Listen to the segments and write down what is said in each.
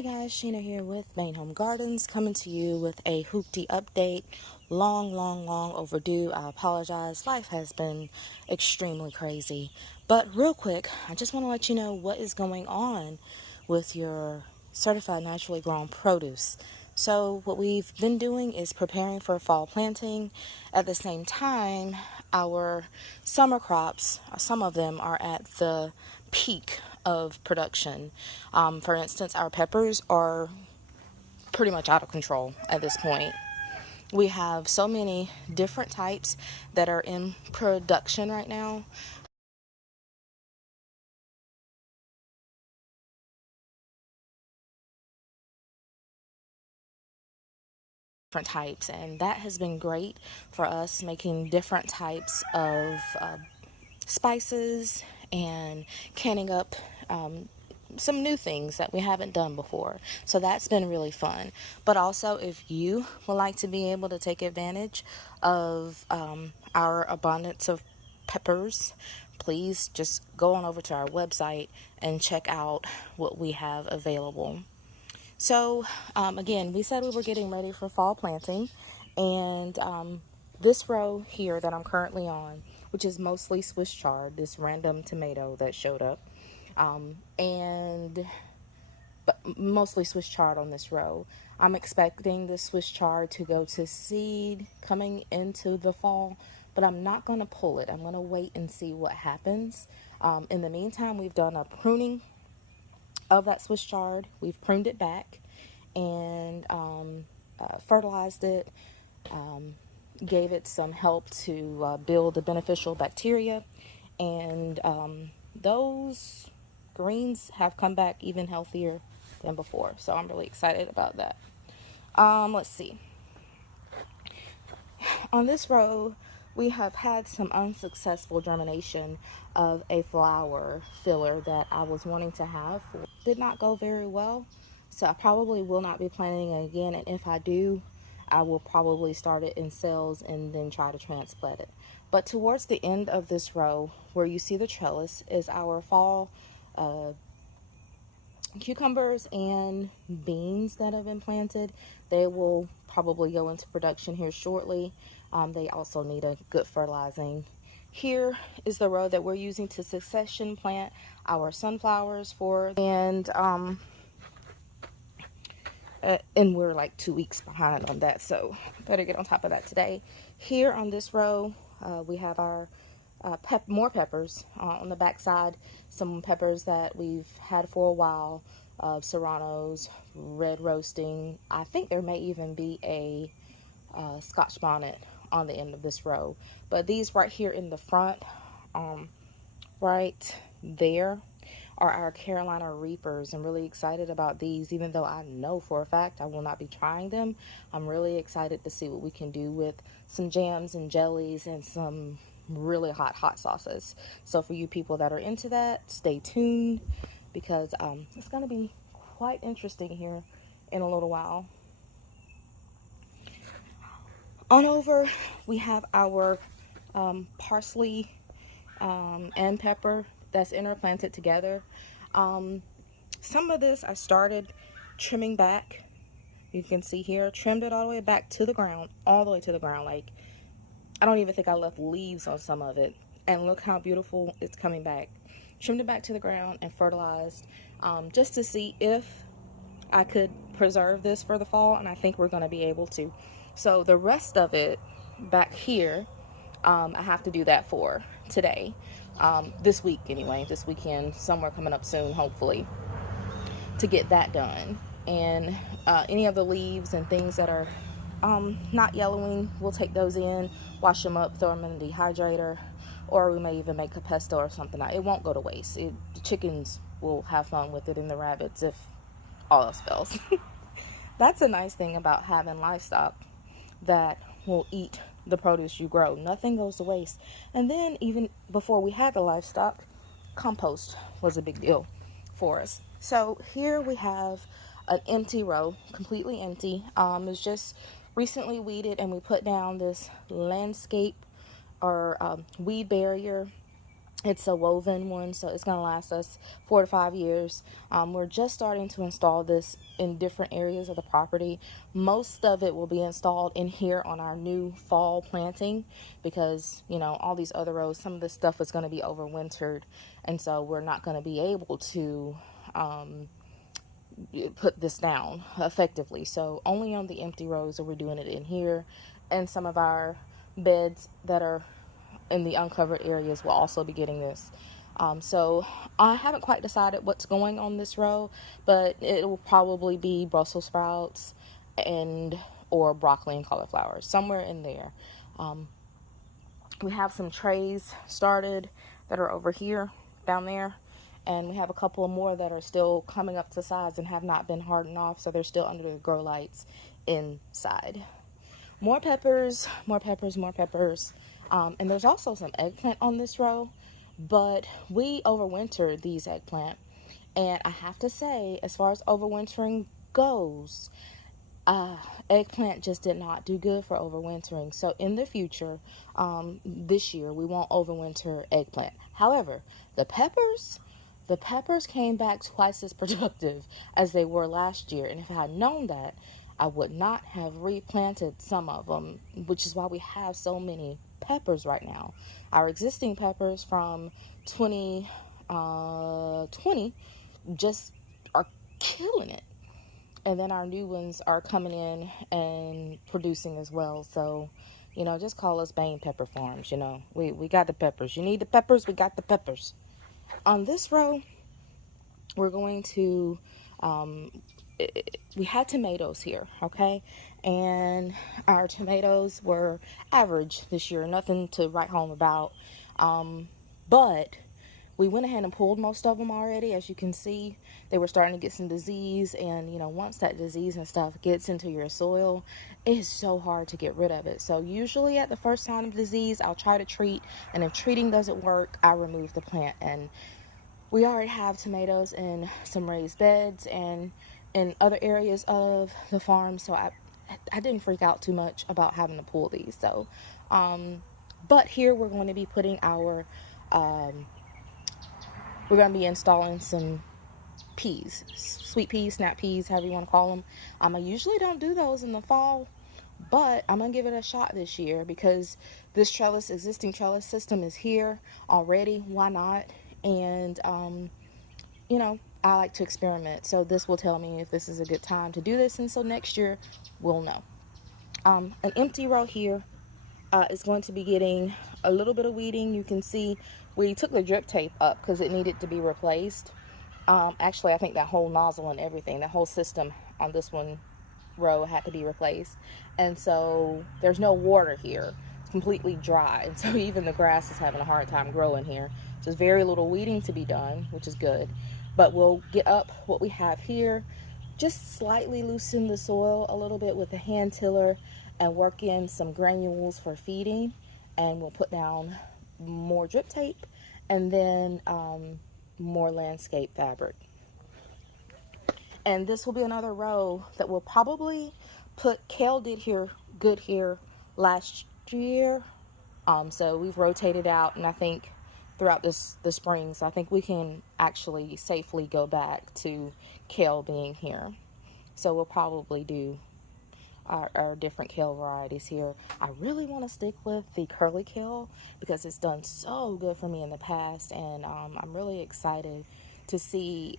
Hey guys, Sheena here with Main Home Gardens, coming to you with a Hoopty update. Long overdue. I apologize. Life has been extremely crazy. But real quick, I just want to let you know what is going on with your certified naturally grown produce. So what we've been doing is preparing for fall planting. At the same time, our summer crops, some of them are at the peak of production. For instance, our peppers are pretty much out of control at this point. We have so many different types that are in production right now. Different types, and that has been great for us making different types of spices and canning up some new things that we haven't done before. So that's been really fun. But also, if you would like to be able to take advantage of our abundance of peppers, please just go on over to our website and check out what we have available. So again, we said we were getting ready for fall planting, and this row here that I'm currently on, which is mostly Swiss chard, this random tomato that showed up, but mostly Swiss chard on this row. I'm expecting the Swiss chard to go to seed coming into the fall, but I'm not going to pull it. I'm going to wait and see what happens. In the meantime, we've done a pruning of that Swiss chard. We've pruned it back and fertilized it, gave it some help to build the beneficial bacteria, and those greens have come back even healthier than before. So I'm really excited about that. Let's see. On this row, we have had some unsuccessful germination of a flower filler that I was wanting to have. Did not go very well, so I probably will not be planting it again, and if I do, I will probably start it in cells and then try to transplant it. But towards the end of this row, where you see the trellis, is our fall cucumbers and beans that have been planted. They will probably go into production here shortly. They also need a good fertilizing. Here is the row that we're using to succession plant our sunflowers for, and we're like 2 weeks behind on that, so better get on top of that today. Here on this row, we have our more peppers on the back side, some peppers that we've had for a while, serranos, red roasting. I think there may even be a Scotch bonnet on the end of this row, but these right here in the front, right there, are our Carolina Reapers. I'm really excited about these, even though I know for a fact I will not be trying them. I'm really excited to see what we can do with some jams and jellies and some really hot sauces. So for you people that are into that, stay tuned, because it's going to be quite interesting here in a little while. On over, we have our parsley and pepper that's interplanted together. Some of this I started trimming back. You can see here, trimmed it all the way back to the ground, all the way to the ground. Like, I don't even think I left leaves on some of it. And look how beautiful it's coming back. Trimmed it back to the ground and fertilized, just to see if I could preserve this for the fall, and I think we're going to be able to. So the rest of it back here, I have to do that for today, this week anyway, this weekend, somewhere coming up soon, hopefully, to get that done. And any of the leaves and things that are not yellowing, we'll take those in, wash them up, throw them in the dehydrator, or we may even make a pesto or something. It won't go to waste. The chickens will have fun with it, and the rabbits, if all else fails. That's a nice thing about having livestock that will eat the produce you grow. Nothing goes to waste. And then even before we had the livestock, compost was a big deal for us. So here we have an empty row, completely empty. It's just recently weeded, and we put down this landscape or weed barrier It's a woven one, so it's going to last us 4 to 5 years. We're just starting to install this in different areas of the property. Most of it will be installed in here on our new fall planting because, you know, all these other rows, some of this stuff is going to be overwintered, and so we're not going to be able to put this down effectively. So only on the empty rows are we doing it in here, and some of our beds that are in the uncovered areas will also be getting this. So I haven't quite decided what's going on this row, but it will probably be Brussels sprouts and or broccoli and cauliflower, somewhere in there. We have some trays started that are over here, down there, and we have a couple of more that are still coming up to size and have not been hardened off, so they're still under the grow lights inside. More peppers, more peppers, more peppers. And there's also some eggplant on this row, but we overwintered these eggplant. And I have to say, as far as overwintering goes, eggplant just did not do good for overwintering. So in the future, this year, we won't overwinter eggplant. However, the peppers came back twice as productive as they were last year. And if I had known that, I would not have replanted some of them, which is why we have so many peppers right now. Our existing peppers from 2020 just are killing it. And then our new ones are coming in and producing as well. So, you know, just call us Bane Pepper Farms. You know, we got the peppers. You need the peppers, we got the peppers. On this row, we're going to, we had tomatoes here, okay? And our tomatoes were average this year, nothing to write home about. But we went ahead and pulled most of them already. As you can see, they were starting to get some disease, and you know, once that disease and stuff gets into your soil, it's so hard to get rid of it. So usually at the first sign of disease, I'll try to treat, and if treating doesn't work, I remove the plant. And we already have tomatoes in some raised beds and in other areas of the farm, so I didn't freak out too much about having to pull these. So but here we're going to be putting our we're going to be installing some peas, sweet peas, snap peas, however you want to call them. I usually don't do those in the fall, but I'm going to give it a shot this year because this existing trellis system is here already. Why not? And, you know, I like to experiment. So this will tell me if this is a good time to do this. And so next year we'll know. An empty row here is going to be getting a little bit of weeding. You can see we took the drip tape up because it needed to be replaced. Actually, I think that whole nozzle and everything, that whole system on this one row had to be replaced. And so there's no water here. It's completely dry. And so even the grass is having a hard time growing here. So there's very little weeding to be done, which is good. But we'll get up what we have here, just slightly loosen the soil a little bit with a hand tiller and work in some granules for feeding. And we'll put down more drip tape and then more landscape fabric. And this will be another row that we'll probably put. Kale did good here last year. So we've rotated out, and I think throughout the spring, so I think we can actually safely go back to kale being here. So we'll probably do our different kale varieties here. I really want to stick with the curly kale because it's done so good for me in the past, and I'm really excited to see.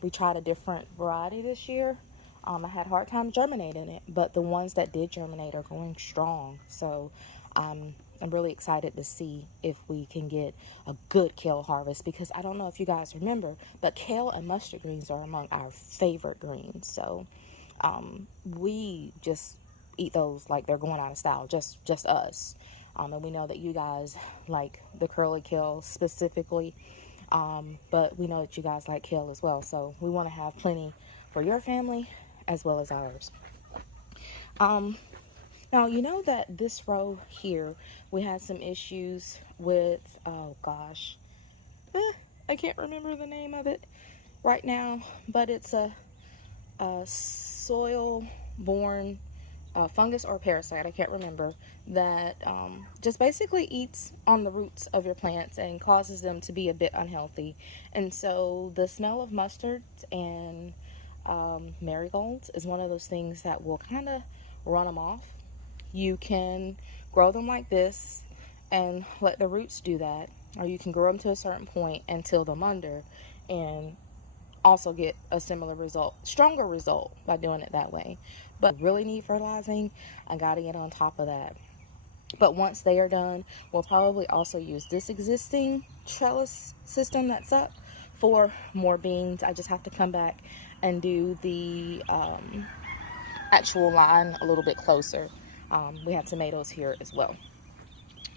We tried a different variety this year. I had a hard time germinating it, but the ones that did germinate are going strong. So I'm really excited to see if we can get a good kale harvest, because I don't know if you guys remember, but kale and mustard greens are among our favorite greens. So we just eat those like they're going out of style, just us. And we know that you guys like the curly kale specifically, but we know that you guys like kale as well. So we want to have plenty for your family as well as ours. Now, you know that this row here, we had some issues with, oh gosh, I can't remember the name of it right now, but it's a soil-borne fungus or parasite, I can't remember, that just basically eats on the roots of your plants and causes them to be a bit unhealthy. And so the smell of mustards and marigolds is one of those things that will kind of run them off. You can grow them like this and let the roots do that, or you can grow them to a certain point and till them under and also get a similar result, stronger result by doing it that way. But really need fertilizing, I gotta get on top of that. But once they are done, we'll probably also use this existing trellis system that's up for more beans. I just have to come back and do the actual line a little bit closer. We have tomatoes here as well.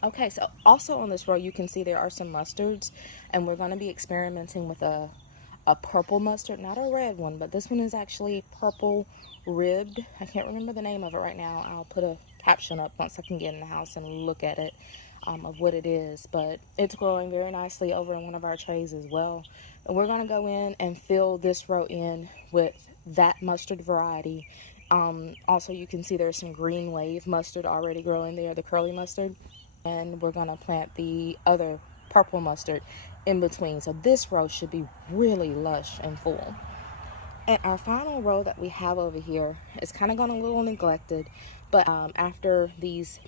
Okay, so also on this row you can see there are some mustards, and we're going to be experimenting with a purple mustard, not a red one, but this one is actually purple ribbed. I can't remember the name of it right now. I'll put a caption up once I can get in the house and look at it, of what it is. But it's growing very nicely over in one of our trays as well. And we're going to go in and fill this row in with that mustard variety. Also, you can see there's some green wave mustard already growing there, the curly mustard. And we're going to plant the other purple mustard in between. So this row should be really lush and full. And our final row that we have over here is kind of gone a little neglected, but after these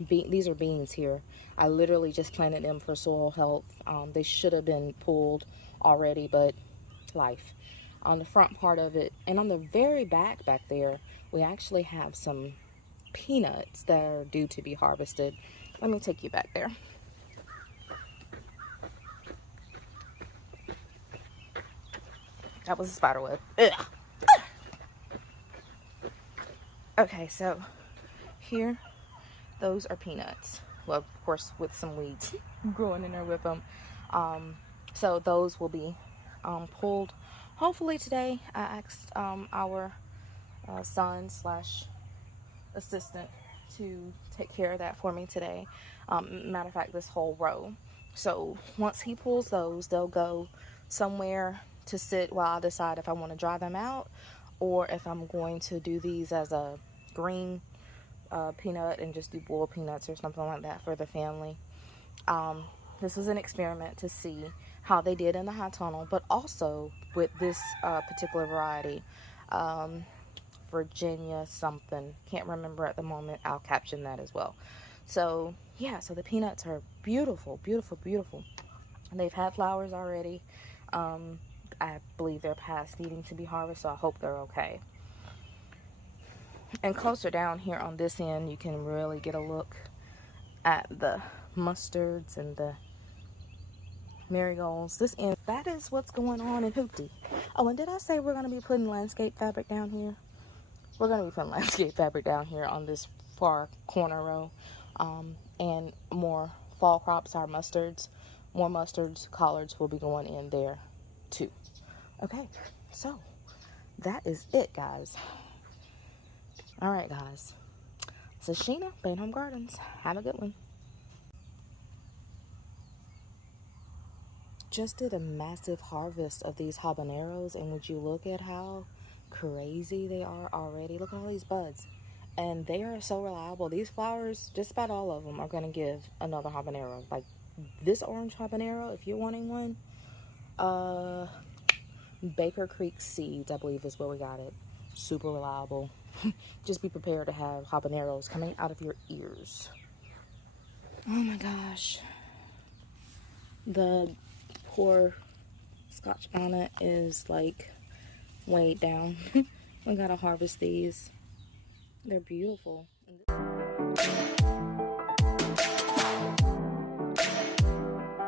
are beans here. I literally just planted them for soil health. They should have been pulled already, but life. On the front part of it and on the very back there, we actually have some peanuts that are due to be harvested. Let me take you back there. That was a spider web. Ugh. Okay, so here, those are peanuts. Well, of course, with some weeds growing in there with them. So those will be pulled hopefully today. I asked our son / assistant to take care of that for me today. Matter of fact, this whole row. So once he pulls those, they'll go somewhere to sit while I decide if I want to dry them out or if I'm going to do these as a green peanut and just do boiled peanuts or something like that for the family. This is an experiment to see how they did in the high tunnel, but also with this particular variety, Virginia something, can't remember at the moment. I'll caption that as well. So yeah, so the peanuts are beautiful, beautiful, beautiful. And they've had flowers already. I believe they're past needing to be harvested, so I hope they're okay. And closer down here on this end, you can really get a look at the mustards and the marigolds. This end, that is what's going on in Hoopty. Oh, and did I say we're going to be putting landscape fabric down here? We're going to be putting landscape fabric down here on this far corner row. And more fall crops, our mustards, more mustards, collards will be going in there too. Okay, so that is it, guys. All right, guys. This is Sheena, Plain Home Gardens. Have a good one. Just did a massive harvest of these habaneros, and would you look at how crazy they are already? Look at all these buds. And they are so reliable. These flowers, just about all of them, are going to give another habanero. Like this orange habanero, if you're wanting one, Baker Creek Seeds, I believe is where we got it. Super reliable. Just be prepared to have habaneros coming out of your ears. Oh my gosh. The poor Scotch bonnet is like weighed down. We gotta harvest these. They're beautiful.